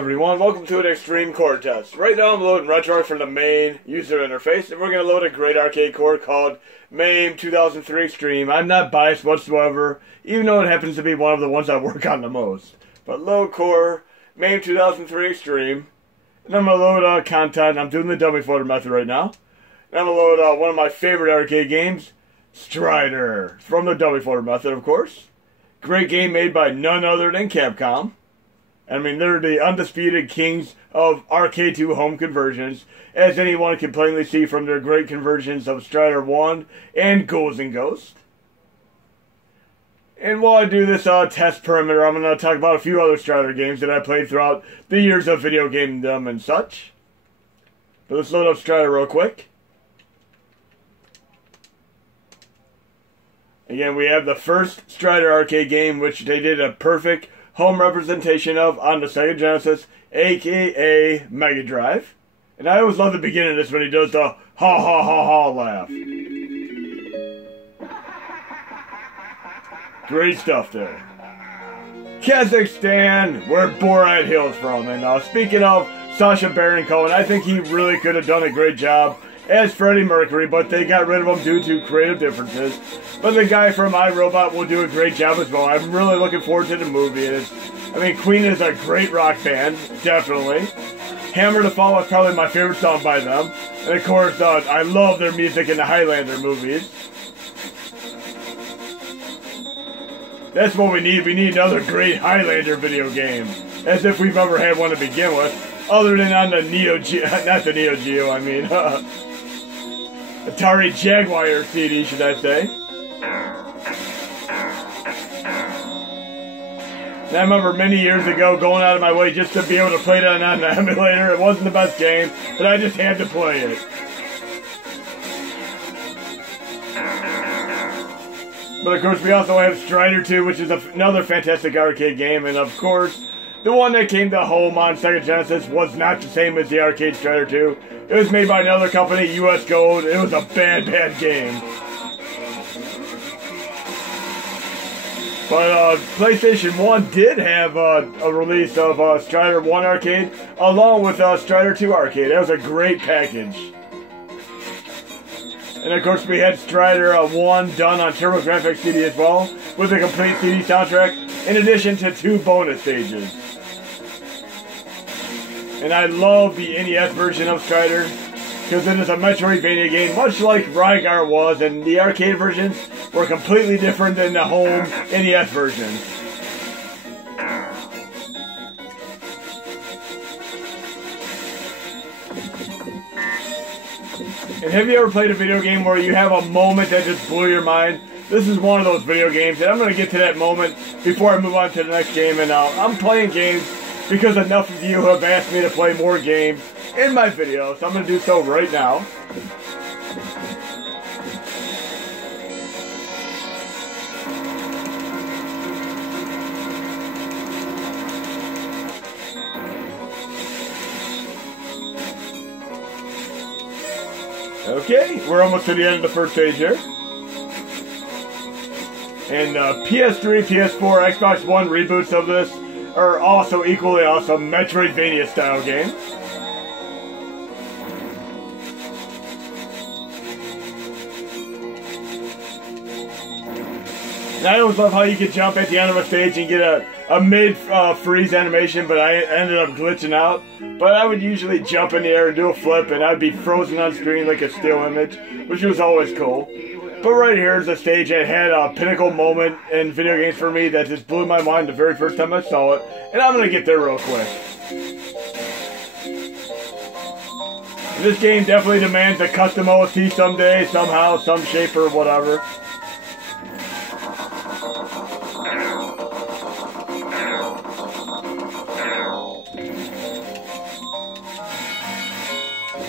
Everyone, welcome to an Xtreme core test. Right now I'm loading RetroArch from the main user interface, and we're going to load a great arcade core called MAME 2003 Xtreme. I'm not biased whatsoever, even though it happens to be one of the ones I work on the most. But load core, MAME 2003 Xtreme, and I'm going to load content. I'm doing the dummy folder method right now. And I'm going to load one of my favorite arcade games, Strider, from the dummy folder method, of course. Great game made by none other than Capcom. I mean, they're the undisputed kings of Arcade 2 home conversions, as anyone can plainly see from their great conversions of Strider 1 and Ghouls 'n Ghosts. And while I do this test perimeter, I'm going to talk about a few other Strider games that I played throughout the years of video gamedom and such. But let's load up Strider real quick. Again, we have the first Strider arcade game, which they did a perfect home representation of on the Sega Genesis, aka Mega Drive. And I always love the beginning of this when he does the ha ha ha ha laugh. Great stuff there. Kazakhstan, where Borat hails from. And speaking of Sacha Baron Cohen, I think he really could have done a great job as Freddie Mercury, but they got rid of him due to creative differences. But the guy from iRobot will do a great job as well. I'm really looking forward to the movie. I mean, Queen is a great rock band, definitely. Hammer to Fall is probably my favorite song by them. And of course, I love their music in the Highlander movies. That's what we need. We need another great Highlander video game. As if we've ever had one to begin with. Other than on the Neo Geo, not the Neo Geo, I mean, Atari Jaguar CD, should I say. And I remember many years ago going out of my way just to be able to play that on the emulator. It wasn't the best game, but I just had to play it. But of course we also have Strider 2, which is another fantastic arcade game, and of course, the one that came to home on Sega Genesis was not the same as the arcade Strider 2. It was made by another company, US Gold. It was a bad game. But PlayStation 1 did have a release of Strider 1 arcade, along with Strider 2 arcade. That was a great package. And of course we had Strider 1 done on TurboGrafx CD as well, with a complete CD soundtrack, in addition to 2 bonus stages. And I love the NES version of Strider, because it is a Metroidvania game, much like Rygar was, and the arcade versions were completely different than the home NES version. And have you ever played a video game where you have a moment that just blew your mind? This is one of those video games, and I'm going to get to that moment before I move on to the next game. And I'm playing games because enough of you have asked me to play more games in my video, so I'm going to do so right now. Okay, we're almost to the end of the first stage here. And PS3, PS4, Xbox One reboots of this are also equally awesome Metroidvania style games. And I always love how you can jump at the end of a stage and get a mid-freeze animation, but I ended up glitching out. But I would usually jump in the air and do a flip, and I'd be frozen on screen like a still image, which was always cool. But right here is a stage that had a pinnacle moment in video games for me that just blew my mind the very first time I saw it, and I'm going to get there real quick. And this game definitely demands a custom OST someday, somehow, some shape, or whatever.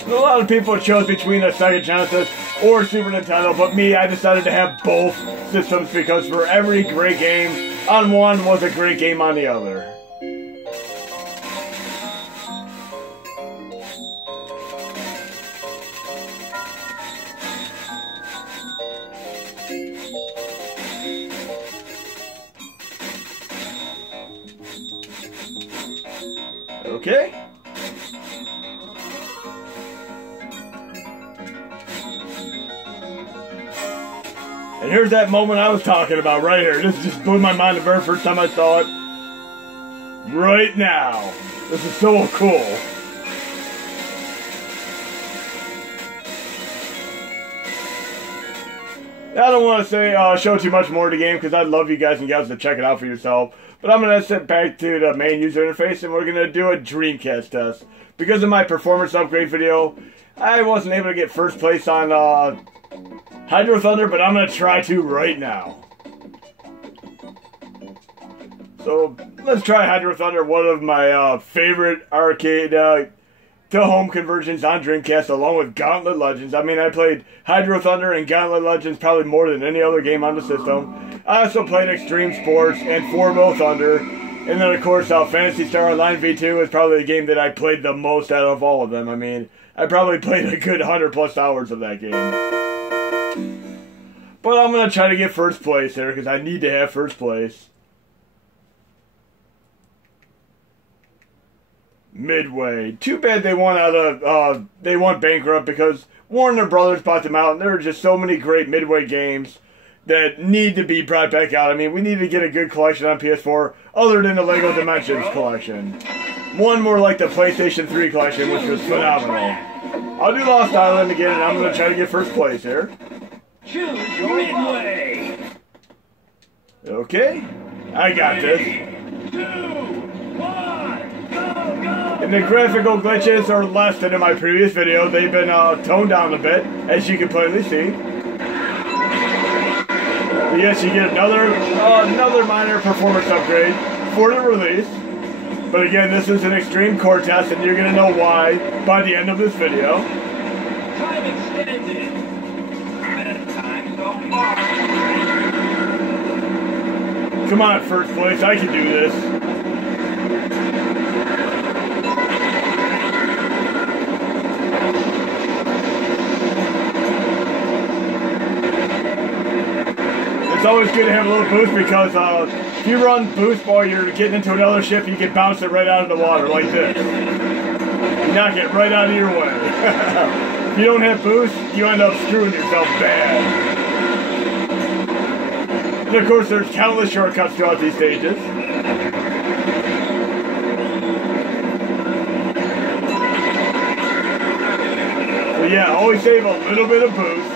A lot of people chose between a Sega Genesis or Super Nintendo, but me, I decided to have both systems because for every great game on one was a great game on the other. Okay. And here's that moment I was talking about right here. This just blew my mind the very first time I saw it. Right now. This is so cool. I don't want to say show too much more of the game because I'd love you guys and gals to check it out for yourself. But I'm going to sit back to the main user interface and we're going to do a Dreamcast test. Because of my performance upgrade video, I wasn't able to get first place on Hydro Thunder, but I'm going to try to right now. So let's try Hydro Thunder, one of my favorite arcade to home conversions on Dreamcast, along with Gauntlet Legends. I mean, I played Hydro Thunder and Gauntlet Legends probably more than any other game on the system. I also played Xtreme Sports and 4-Wheel Thunder. And then, of course, Phantasy Star Online V2 is probably the game that I played the most out of all of them. I mean, I probably played a good 100+ hours of that game. But I'm going to try to get first place here because I need to have first place. Midway. Too bad they went they went bankrupt because Warner Brothers bought them out, and there are just so many great Midway games that need to be brought back out. I mean, we need to get a good collection on PS4 other than the Lego Dimensions collection. One more like the PlayStation 3 collection, which was phenomenal. I'll do Lost Island again, and I'm going to try to get first place here. Choose Midway. Okay, I got this. 2, 1. And the graphical glitches are less than in my previous video. They've been toned down a bit, as you can plainly see. But yes, you get another minor performance upgrade for the release. But again, this is an Xtreme core test, and you're going to know why by the end of this video. Time extended. Time so far. Come on, first place, I can do this. It's always good to have a little boost because if you run boost while you're getting into another ship, you can bounce it right out of the water like this. You knock it right out of your way. If you don't have boost, you end up screwing yourself bad. And of course, there's countless shortcuts throughout these stages. So yeah, always save a little bit of boost.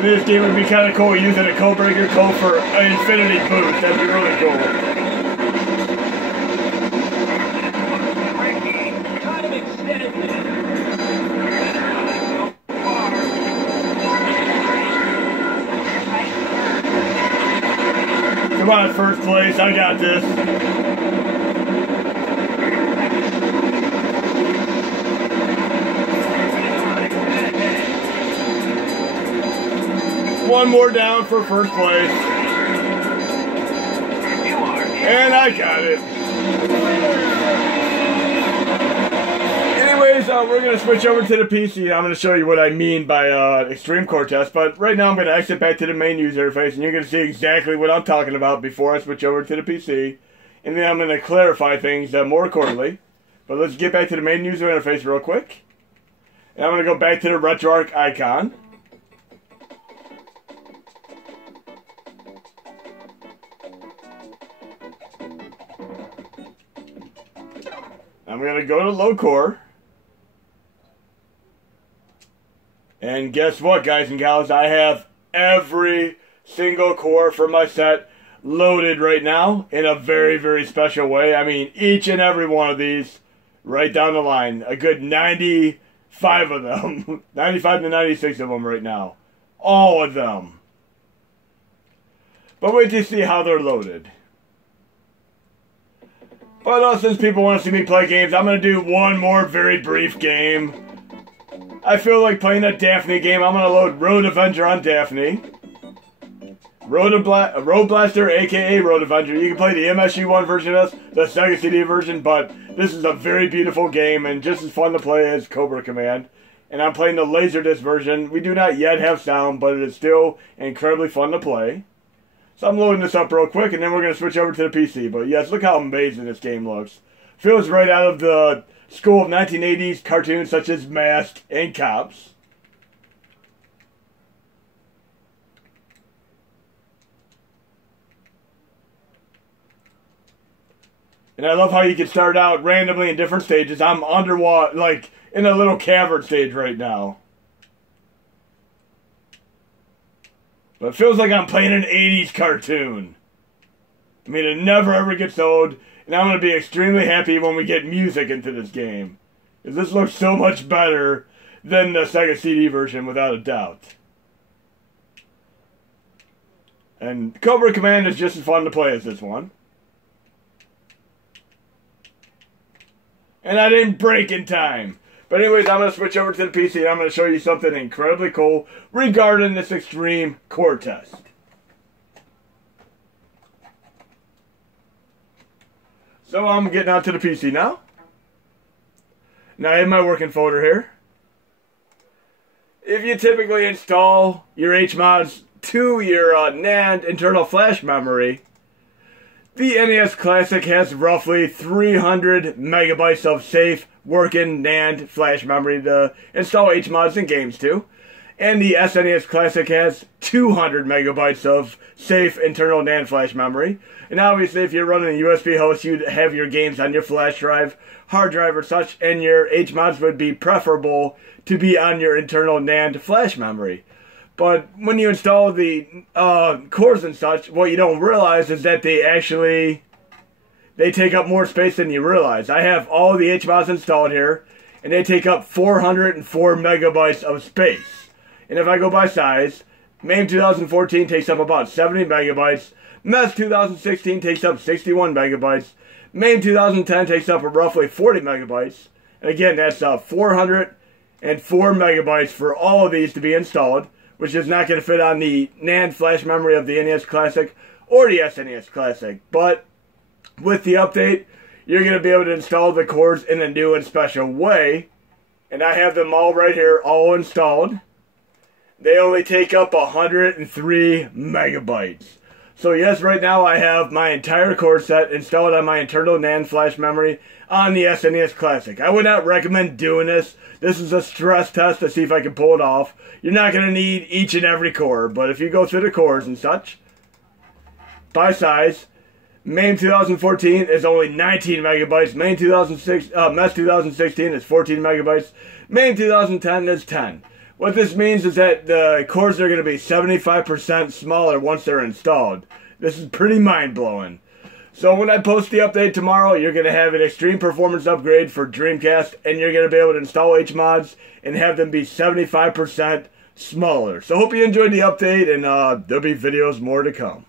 This game would be kind of cool using a code breaker code for an infinity boost. That'd be really cool. Time extended. Come on, first place. I got this. One more down for first place. And I got it. Anyways, we're going to switch over to the PC. I'm going to show you what I mean by Xtreme core test. But right now I'm going to exit back to the main user interface. And you're going to see exactly what I'm talking about before I switch over to the PC. And then I'm going to clarify things more accordingly. But let's get back to the main user interface real quick. And I'm going to go back to the RetroArch icon. I'm going to go to low core. And guess what, guys and gals? I have every single core for my set loaded right now in a very, very special way. I mean, each and every one of these right down the line. A good 95 of them. 95 to 96 of them right now. All of them. But wait to see how they're loaded. But since people want to see me play games, I'm going to do one more very brief game. I feel like playing a Daphne game. I'm going to load Road Avenger on Daphne. Road Blaster, aka Road Avenger. You can play the MSU1 version of this, the Sega CD version, but this is a very beautiful game and just as fun to play as Cobra Command. And I'm playing the Laserdisc version. We do not yet have sound, but it is still incredibly fun to play. So I'm loading this up real quick, and then we're going to switch over to the PC. But yes, look how amazing this game looks. Feels right out of the school of 1980s cartoons such as Mask and Cops. And I love how you can start out randomly in different stages. I'm underwater, like in a little cavern stage right now. But it feels like I'm playing an 80s cartoon. I mean, it never ever gets old. And I'm going to be extremely happy when we get music into this game. Because this looks so much better than the Sega CD version, without a doubt. And Cobra Command is just as fun to play as this one. And I didn't break in time. But anyways, I'm going to switch over to the PC and I'm going to show you something incredibly cool regarding this Xtreme core test. So I'm getting onto the PC now. Now I have my working folder here. If you typically install your HMODs to your NAND internal flash memory, the NES Classic has roughly 300 megabytes of safe working NAND flash memory to install HMODs and games to. And the SNES Classic has 200 megabytes of safe internal NAND flash memory. And obviously if you're running a USB host, you'd have your games on your flash drive, hard drive or such, and your HMODs would be preferable to be on your internal NAND flash memory. But when you install the cores and such, what you don't realize is that they take up more space than you realize. I have all the HMODs installed here, and they take up 404 megabytes of space. And if I go by size, MAME 2014 takes up about 70 megabytes, MES 2016 takes up 61 megabytes, MAME 2010 takes up roughly 40 megabytes. And again, that's 404 megabytes for all of these to be installed, which is not going to fit on the NAND flash memory of the NES Classic or the SNES Classic. But with the update, you're going to be able to install the cores in a new and special way. And I have them all right here, all installed. They only take up 103 megabytes. So yes, right now I have my entire core set installed on my internal NAND flash memory on the SNES Classic. I would not recommend doing this. This is a stress test to see if I can pull it off. You're not going to need each and every core, but if you go through the cores and such, by size, MAME 2014 is only 19 megabytes, MES 2016 is 14 megabytes, MAME 2010 is 10. What this means is that the cores are going to be 75% smaller once they're installed. This is pretty mind-blowing. So when I post the update tomorrow, you're going to have an extreme performance upgrade for Dreamcast, and you're going to be able to install HMODs and have them be 75% smaller. So hope you enjoyed the update, and there'll be videos more to come.